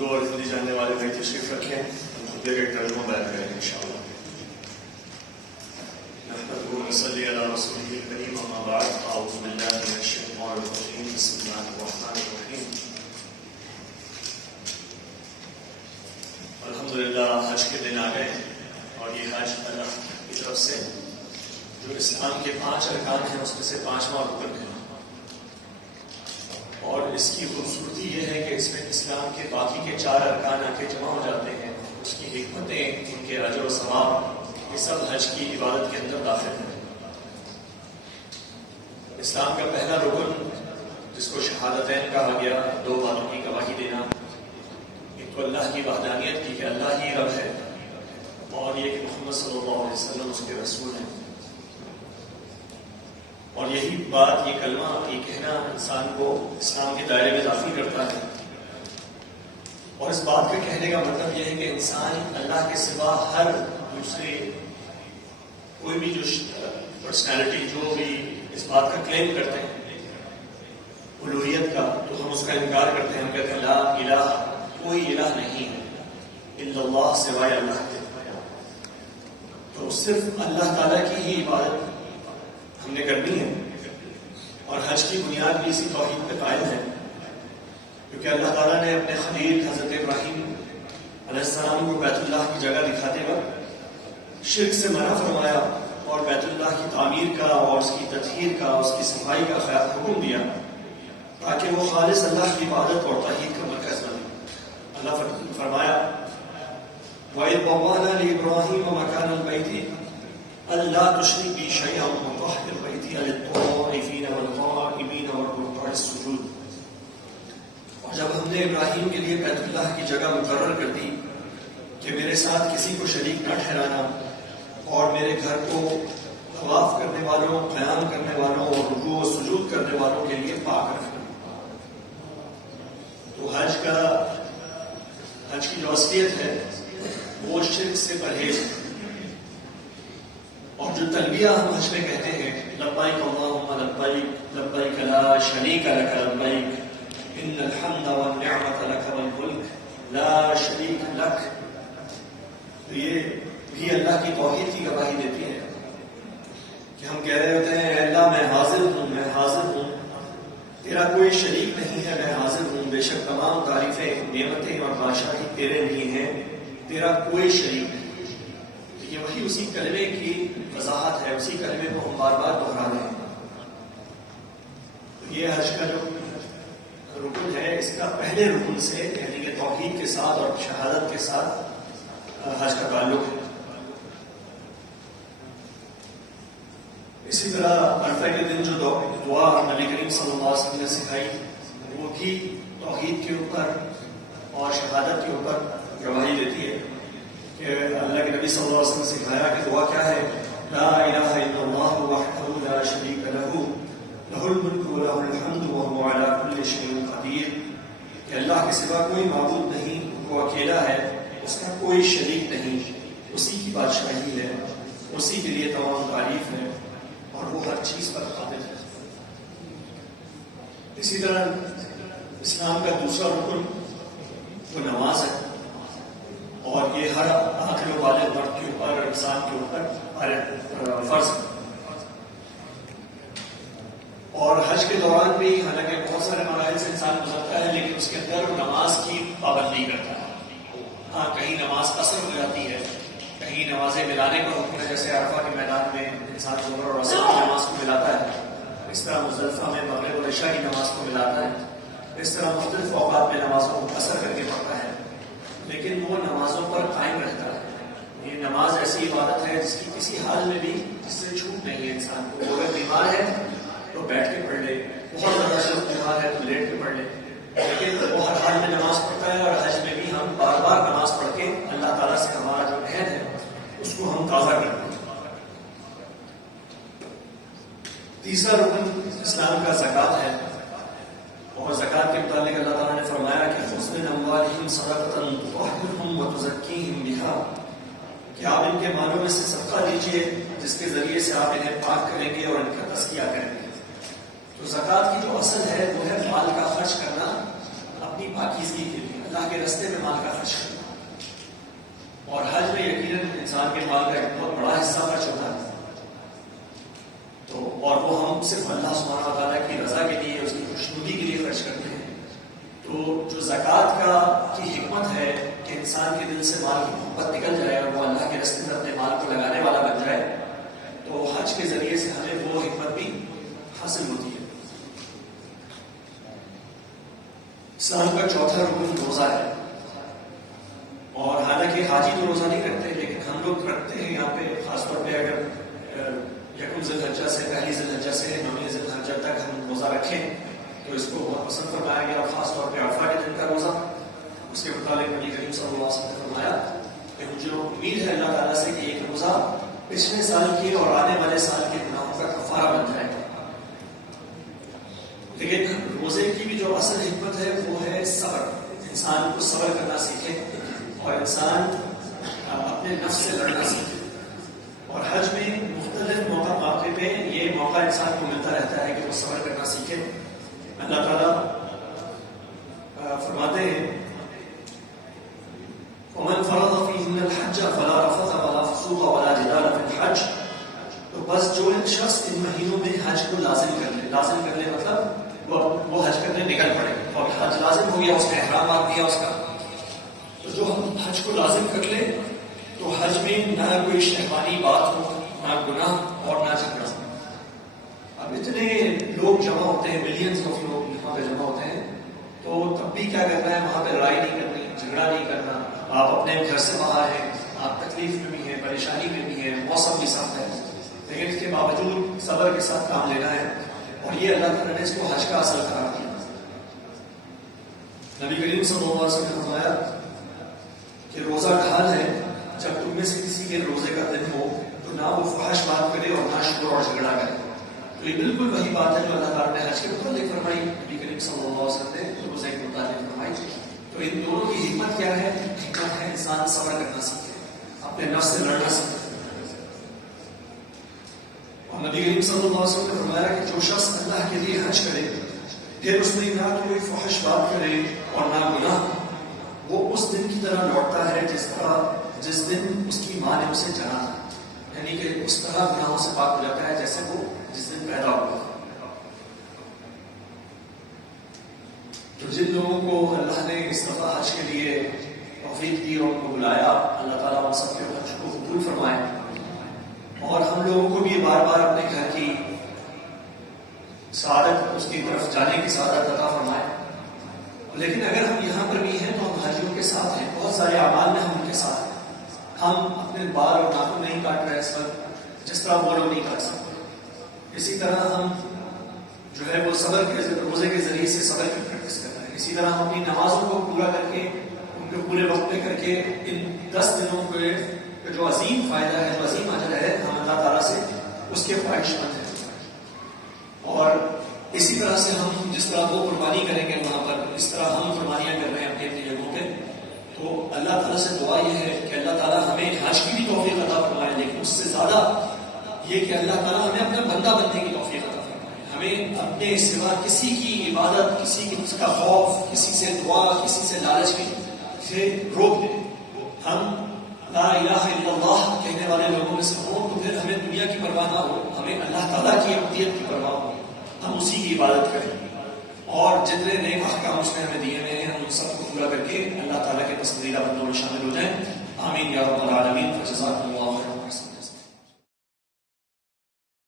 اردو اور ہندی جاننے والے بھائی تشریف رکھیں، ہم خطبے کا ایک ترجمہ بیان کریں گے انشاءاللہ۔ نحمده ونصلي على رسوله الكريم، اما بعد، اعوذ بالله من الشيطان الرجيم، بسم الله الرحمن الرحيم۔ الحمدللہ حج کے دن آ گئے، اور یہ حج اللہ کی طرف سے جو اسلام کے 5 ارکان ہیں اس میں سے 5واں رکن ہے، اور اس کی خوبصورتی یہ ہے کہ اس میں اسلام کے باقی کے 4 ارکان آ کے جمع ہو جاتے ہیں، اس کی حکمتیں، ان کے اجر و ثواب، یہ سب حج کی عبادت کے اندر داخل ہیں۔ اسلام کا پہلا رکن جس کو شہادتین کہا گیا، 2 باتوں کی گواہی دینا، ایک تو اللہ کی وحدانیت کی کہ اللہ ہی رب ہے، اور یہ کہ محمد صلی اللہ علیہ وسلم اس کے رسول ہیں، اور یہی بات، یہ کلمہ، یہ کہنا انسان کو اسلام کے دائرے میں داخل کرتا ہے۔ اور اس بات کے کہنے کا مطلب یہ ہے کہ انسان اللہ کے سوا ہر دوسرے کوئی بھی جو پرسنالٹی جو بھی اس بات کا کلیم کرتے ہیں الوہیت کا، تو ہم اس کا انکار کرتے ہیں، ہم کہتے ہیں لا الہ، کوئی الہ نہیں ہے الا اللہ، سوائے اللہ کے، تو صرف اللہ تعالیٰ کی ہی عبادت ہم نے کرنی ہے۔ اور حج کی بنیاد بھی اسی توحید پہ قائم ہے، کیونکہ اللہ تعالیٰ نے اپنے خلیل حضرت ابراہیم علیہ السلام کو بیت اللہ کی جگہ دکھاتے وقت شرک سے منع فرمایا، اور بیت اللہ کی تعمیر کا اور اس کی تطہیر کا، اس کی صفائی کا حکم دیا، تاکہ وہ خالص اللہ کی عبادت اور توحید کا مرکز بنے۔ اللہ فرمایا وَإِذْ بَوَّأْنَا لِإِبْرَاهِيمَ مَكَانَ الْبَيْتِ أَلَّا تُشْرِكْ بِي شَيْئًا وَطَهِّرْ بَيْتِيَ لِلطَّوَّافِينَ وَالْعَاكِفِينَ وَالرُّكَّعِ السُّجُودِ۔ اور جب ہم نے ابراہیم کے لیے بیت اللہ کی جگہ مقرر کر دی کہ میرے ساتھ کسی کو شریک نہ ٹھہرانا، اور میرے گھر کو طواف کرنے والوں، قیام کرنے والوں اور رکوع و سجود کرنے والوں کے لیے پاک رکھنا، تو حج کی جو اصلیت ہے وہ شرک سے پرہیز ہے۔ اور جو تلبیہ ہم حج میں کہتے ہیں، لبیک اللہم لبیک، لبیک لا شریک لک لبیک، ان الحمد والنعمت لک والملک لا شریک لک، تو یہ بھی اللہ کی توحید کی گواہی دیتی ہے کہ ہم کہہ رہے ہوتے ہیں اے اللہ میں حاضر ہوں، میں حاضر ہوں، تیرا کوئی شریک نہیں ہے، میں حاضر ہوں، بے شک تمام تعریفیں، نعمتیں اور بادشاہی تیرے لیے ہیں، تیرا کوئی شریک نہیں۔ یہ وہی اسی کلمے کی وضاحت ہے، اسی کلمے کو ہم بار بار دہرا رہے ہیں۔ یہ حج کا جو رکن ہے، اس کا پہلے رکن سے یعنی کہ توحید کے ساتھ اور شہادت کے ساتھ حج کا تعلق ہے۔ اسی طرح عرفہ کے دن جو دعا نبی کریم صلی اللہ علیہ وسلم نے سکھائی، وہ بھی توحید کے اوپر اور شہادت کے اوپر گواہی دیتی ہے کہ اللہ کے نبی صلی اللہ علیہ وسلم نے سکھایا کہ دعا کیا ہے، لا الہ الا اللہ وحدہ لا شریک لہ، لہ الملک ولہ الحمد وہو علی کل شیء قدیر، کہ اللہ کے سوا کوئی معبود نہیں، وہ اکیلا ہے، اس کا کوئی شریک نہیں، اسی کی بادشاہی ہے، اسی کے لیے تمام تعریف ہے، اور وہ ہر چیز پر قادر ہے۔ اسی طرح اسلام کا دوسرا رکن وہ نماز ہے، اور یہ ہر عاقل و بالغ مرد کے اوپر، انسان کے اوپر فرض ہے۔ اور حج کے دوران بھی حالانکہ بہت سارے مراحل سے انسان گزرتا ہے، لیکن اس کے اندر نماز کی پابندی کرتا ہے۔ ہاں، کہیں نماز قصر ہو جاتی ہے، کہیں نمازیں ملانے کا حکم ہے، جیسے عرفہ کے میدان میں انسان ظہر اور عصر کی نماز کو ملاتا ہے، اس طرح مزدلفہ میں مغرب اور عشاء کی نماز کو ملاتا ہے، اس طرح مختلف اوقات میں نمازوں کو قصر کر کے پڑھتا ہے، لیکن وہ نمازوں پر قائم رہتا ہے۔ یہ نماز ایسی عبادت ہے جس کی کسی حال میں بھی جس سے چھوٹ نہیں ہے انسان کو۔ وہ اگر بیمار ہے تو بیٹھ کے پڑھ لے، بہت زیادہ شخص بیمار ہے تو لیٹ کے پڑھ لے، لیکن وہ ہر حال میں نماز پڑھتا ہے۔ اور حج میں بھی ہم بار بار نماز پڑھ کے اللہ تعالیٰ سے ہمارا جو عہد ہے اس کو ہم تازہ کرتے ہیں۔ تیسرا رکن اسلام کا زکوٰۃ ہے، اور زکوٰۃ کے متعلق اللہ تعالیٰ نے فرمایا کہ خذ من اموالہم صدقۃ تطہرھم وتزکیہم بہا، کہ آپ ان کے مالوں میں سے صدقہ دیجیے جس کے ذریعے سے آپ انہیں پاک کریں گے اور ان کا تزکیہ کریں گے۔ تو زکوٰۃ کی جو اصل ہے وہ ہے مال کا خرچ کرنا اپنی پاکیزگی کے لیے، اللہ اللہ کے راستے میں مال کا خرچ کرنا. اور حج میں یقیناً انسان کے مال کا ایک بہت بڑا حصہ خرچ ہوتا ہے. تو اور وہ ہم صرف اللہ سبحانہ و تعالیٰ کی رضا کے لیے، اس کی خوشنودی کے لیے خرچ کرتے ہیں. تو جو زکوٰۃ کی حکمت ہے کہ انسان کے دل سے مال کی محبت نکل جائے اور وہ اللہ کے راستے میں اپنے مال کو لگانے والا بن جائے، تو حج کے ذریعے سے ہمیں وہ حکمت بھی حاصل ہوتی ہے. اسلام کا چوتھا رکن روزہ ہے. اور حالانکہ حاجی تو روزہ نہیں کرتے، لیکن ہم لوگ رکھتے ہیں یہاں پہ. خاص طور پہ اگر یکم ذی الحجہ سے، پہلی ذی الحجہ سے 9 ذی الحجہ تک ہم روزہ رکھیں تو اس کو بہت پسند فرمایا گیا. اور خاص طور پہ عرفہ کے دن کا روزہ، اس کے متعلق نبی کریم صلی اللہ علیہ وسلم نے فرمایا کہ مجھے امید ہے اللہ تعالیٰ سے کہ ایک روزہ پچھلے سال کے اور آنے والے سال کے گناہوں کا کفارہ بن جائے گا. لیکن روزے کی بھی جو اصل حکمت ہے وہ ہے صبر. انسان کو صبر کرنا سیکھے اور انسان اپنے نفس سے لڑنا سیکھے. اور حج میں مختلف موقع پہ یہ موقع انسان کو ملتا رہتا ہے کہ وہ صبر کرنا سیکھے. اللہ تعالیٰ فرماتے ہیں وَمَنْ فَرَضَ فِيهِنَّ الْحَجَّ فَلَا رَفَثَ وَلَا فُسُوقَ وَلَا جِدَالَ فِي الْحَجِّ. تو بس جو ایک شخص ان مہینوں میں حج کو لازم کر لے مطلب وہ حج کرنے نکل پڑے اور حج لازم ہو گیا، اس نے احرام باندھ دیا اس کا. تو جو ہم حج کو لازم کر لے تو حج میں نہ کوئی شہوانی بات ہو، نہ گناہ اور نہ جھگڑا. اب اتنے لوگ جمع ہوتے ہیں، ملینز آف لوگ یہاں پہ جمع ہوتے ہیں، تو تب بھی کیا کرنا ہے؟ وہاں پہ لڑائی نہیں کرنی، جھگڑا نہیں کرنا. آپ اپنے گھر سے باہر ہیں، آپ تکلیف میں بھی ہیں، پریشانی میں بھی ہیں، موسم بھی سخت ہے، لیکن اس کے باوجود صبر کے ساتھ کام لینا ہے. اور یہ اللہ تعالیٰ نے اس کو حج کا اصل قرار دیا. نبی کریم صلی اللہ علیہ وسلم نے فرمایا کہ روزہ ڈھال ہے، جب تم میں سے کسی کے روزے کا دن ہو تو نہ وہ فحش بات کرے اور نہ شور اور جھگڑا کرے. تو یہ بالکل وہی بات ہے جو اللہ تعالیٰ نے حج کے متعلق فرمائی، نبی کریم صلی اللہ علیہ وسلم نے روزے کے متعلق فرمائی. تو ان دونوں کی حکمت کیا ہے؟ حکمت ہے انسان صبر کرنا سیکھے، اپنے نفس سے لڑنا سیکھے. اور نبی کریم صلی اللہ علیہ وسلم نے فرمایا کہ جو شخص اللہ کے لیے حج کرے پھر اس میں نہ کوئی فحش بات کرے اور نہ گناہ، وہ اس دن کی طرح لوٹتا ہے جس دن اس کی ماں نے اسے جنا تھا. یعنی کہ اس طرح گناہوں سے پاک ہو جاتا ہے جیسے وہ جس دن پیدا ہوا. تو جن لوگوں کو اللہ نے اس دفعہ حج کے لیے توفیق دی اور ان کو بلایا، اللہ تعالیٰ ہم سب کے حج کو قبول فرمائے. اور ہم لوگوں کو بھی بار بار اپنے گھر کی سعادت، اس کی طرف جانے کی سعادت عطا فرمائے. لیکن اگر ہم یہاں پر بھی ہیں تو ہم حاجیوں کے ساتھ ہیں، بہت سارے اعمال میں ہم ان کے ساتھ ہیں. ہم اپنے بال اور ناخن نہیں کاٹ رہے اس وقت جس طرح وہ لوگ نہیں کاٹ سکتے. اسی طرح ہم جو ہے وہ صبر کے روزے کے ذریعے سے صبر کی پریکٹس کر رہے ہیں. اسی طرح ہم اپنی نمازوں کو پورا کر کے ان کو پورے وقت پہ کر کے ان 10 دنوں کے جو عظیم فائدہ ہے، جو عظیم اجر ہے، ہم اللہ تعالیٰ سے اس کے خواہش مند ہیں. اور اسی طرح سے ہم جس طرح وہ قربانی کریں گے وہاں پر، اس طرح ہم قربانیاں کر رہے ہیں اپنی اپنی جگہوں پہ. تو اللہ تعالیٰ سے دعا یہ ہے کہ اللہ تعالیٰ ہمیں حج کی بھی توفیق عطا فرمائے، لیکن اس سے زیادہ یہ کہ اللہ تعالیٰ ہمیں اپنا بندہ بننے کی توفیق عطا فرمائے. ہمیں اپنے سوا کسی کی عبادت، کسی کا خوف، کسی سے دعا، کسی سے لالچ سے روک دے. ہم لا الہ الا اللہ کہنے والے لوگوں میں سے ہوں تو پھر ہمیں دنیا کی پرواہ نہ ہو، ہمیں اللہ تعالیٰ کی عبودیت کی پرواہ ہو، ہم اسی کی عبادت کریں. اور جتنے نیک احکام اس نے ہمیں دیے ہوئے ہیں ہم ان سب کو پورا کر کے اللہ تعالیٰ کے پسندیدہ بندوں میں شامل ہو جائیں. آمین یا رب العالمین. فجزاکم اللہ خیرا.